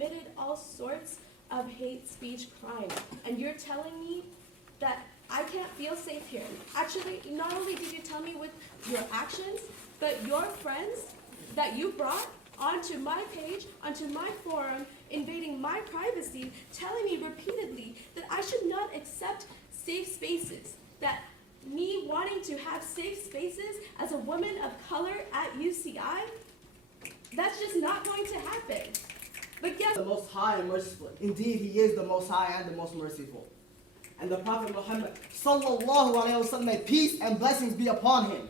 committed all sorts of hate speech crime, and you're telling me that I can't feel safe here. Actually, not only did you tell me with your actions, but your friends that you brought onto my page, onto my forum, invading my privacy, telling me repeatedly that I should not accept safe spaces, that me wanting to have safe spaces as a woman of color at UCI, that's just not going to happen. But yes, the Most High and merciful. Indeed, He is the Most High and the most merciful. And the Prophet Muhammad, sallallahu alaihi wasallam, may peace and blessings be upon him,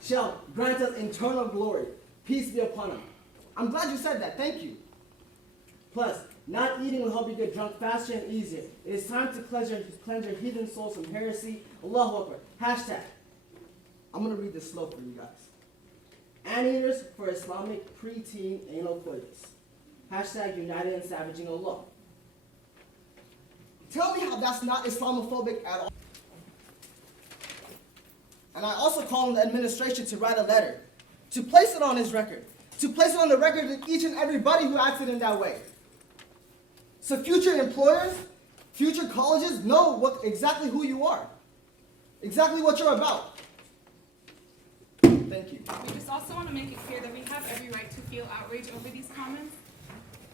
shall grant us eternal glory. Peace be upon him. I'm glad you said that. Thank you. Plus, not eating will help you get drunk faster and easier. It is time to cleanse your heathen souls from heresy. Allahu Akbar. Hashtag. I'm going to read this slow for you guys. Anteaters for Islamic preteen anal coitus. Hashtag united and savaging Allah. Tell me how that's not Islamophobic at all. And I also call on the administration to write a letter, to place it on his record, to place it on the record of each and everybody who acted in that way. So future employers, future colleges know exactly who you are, exactly what you're about. Thank you. We just also want to make it clear that we have every right to feel outrage over these comments.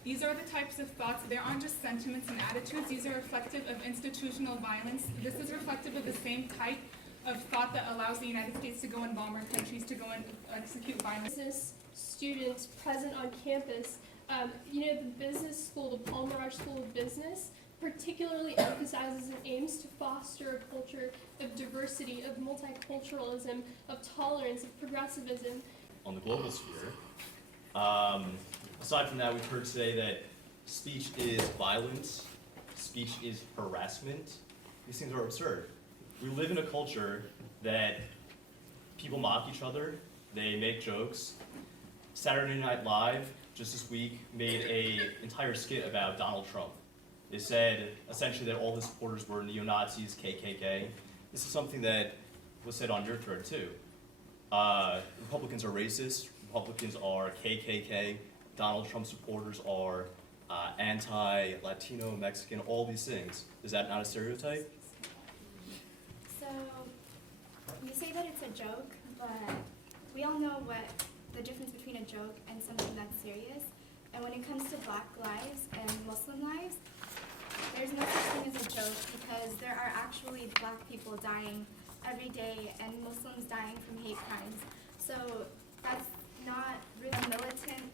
These are the types of thoughts, they aren't just sentiments and attitudes, these are reflective of institutional violence. This is reflective of the same type of thought that allows the United States to go and bomb our countries, to go and execute violence. business students present on campus, the business school, the Paul Mirage School of Business, particularly emphasizes and aims to foster a culture of diversity, of multiculturalism, of tolerance, of progressivism. On the global sphere, aside from that, we've heard today that speech is violence, speech is harassment. These things are absurd. We live in a culture that people mock each other, they make jokes. Saturday Night Live, just this week, made an entire skit about Donald Trump. They said, essentially, that all his supporters were neo-Nazis, KKK. This is something that was said on your thread, too. Republicans are racist, Republicans are KKK, Donald Trump supporters are anti-Latino, Mexican, all these things. Is that not a stereotype? So, you say that it's a joke, but we all know what the difference between a joke and something that's serious. And when it comes to Black lives and Muslim lives, there's no such thing as a joke because there are actually Black people dying every day and Muslims dying from hate crimes. So that's not really militant,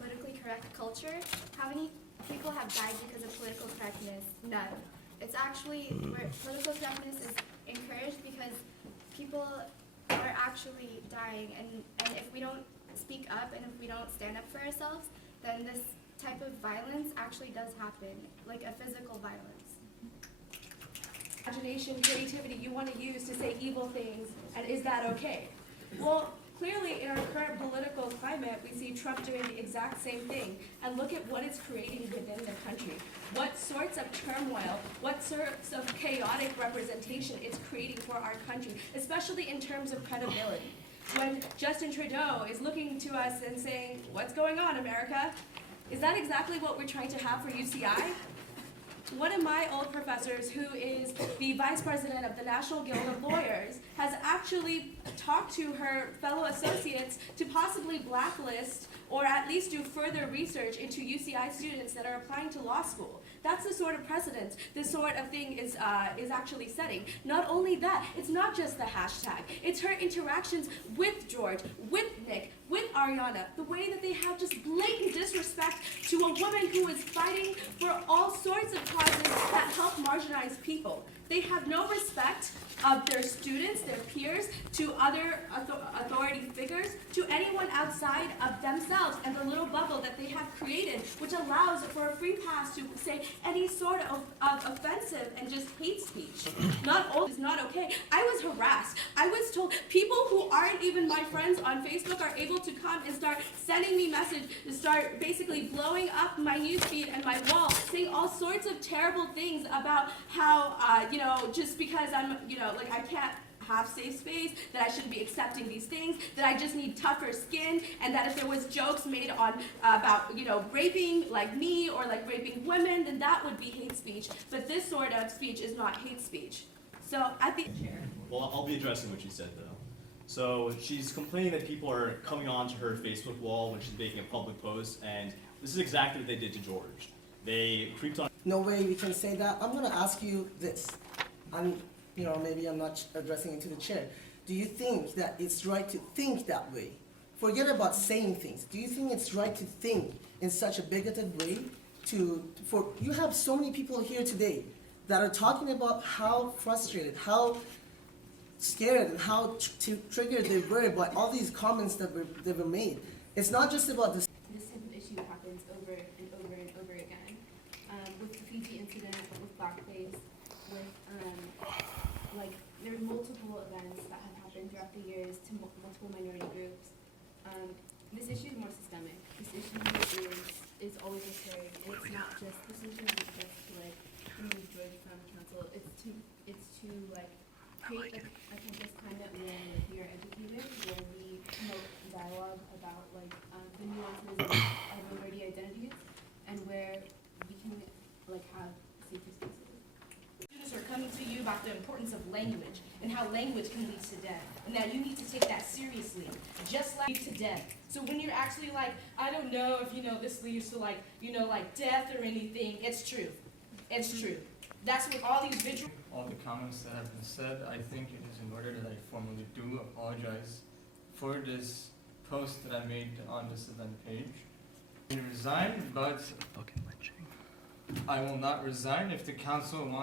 politically correct culture. How many people have died because of political correctness? None. It's actually where political correctness is encouraged because people are actually dying, and if we don't speak up and if we don't stand up for ourselves, then this type of violence actually does happen, like a physical violence. Imagination, creativity you want to use to say evil things, and is that okay? Well, clearly in our current political climate, we see Trump doing the exact same thing, and look at what it's creating within the country. What sorts of turmoil, what sorts of chaotic representation it's creating for our country, especially in terms of credibility. When Justin Trudeau is looking to us and saying, "What's going on, America?" Is that exactly what we're trying to have for UCI? One of my old professors, who is the vice president of the National Guild of Lawyers, has actually talked to her fellow associates to possibly blacklist or at least do further research into UCI students that are applying to law school. That's the sort of precedent this sort of thing is actually setting. Not only that, it's not just the hashtag. It's her interactions with George, with Nick, with Ariana, the way that they have just blatant disrespect to a woman who is fighting for all sorts of causes that help marginalized people. They have no respect of their students, their peers, to other authority figures, to anyone outside of themselves and the little bubble that they have created, which allows for a free pass to say any sort of offensive and just hate speech. Not all is not okay. I was harassed. I was told people who aren't even my friends on Facebook are able to come and start sending me messages, to start basically blowing up my newsfeed and my wall, saying all sorts of terrible things about how, just because I'm, I can't have safe space, that I shouldn't be accepting these things, that I just need tougher skin, and that if there was jokes made on about, you know, raping like me or like raping women, then that would be hate speech. But this sort of speech is not hate speech. So I think. Well, I'll be addressing what she said though. So she's complaining that people are coming onto her Facebook wall when she's making a public post, and this is exactly what they did to George. They creeped on. No way we can say that. I'm gonna ask you this. Maybe I'm not addressing it to the chair. Do you think that it's right to think that way? Forget about saying things. Do you think it's right to think in such a bigoted way? You have so many people here today that are talking about how frustrated, how scared, and how triggered they were by all these comments that were made. It's not just about this. This type of issue happens over and over and over again. With the Fiji incident, with blackface, with there are multiple events that have happened throughout the years to multiple minority groups. This issue is more systemic. This issue is always occurring, and it's not just this issue isn't just to like remove George from council. It's to like create a campus climate where we are educated, where we promote dialogue about like the nuances of minority identities, and where we can like have safer spaces. Students are coming to you about the importance of language and how language can lead to death, and that you need to take that seriously, just like to death. So when you're actually like, I don't know if this leads to like death or anything, it's true. It's true. That's what all these visual. All the comments that have been said, I think it is in order that I formally do apologize for this post that I made on this event page. I resign, but I will not resign if the council wants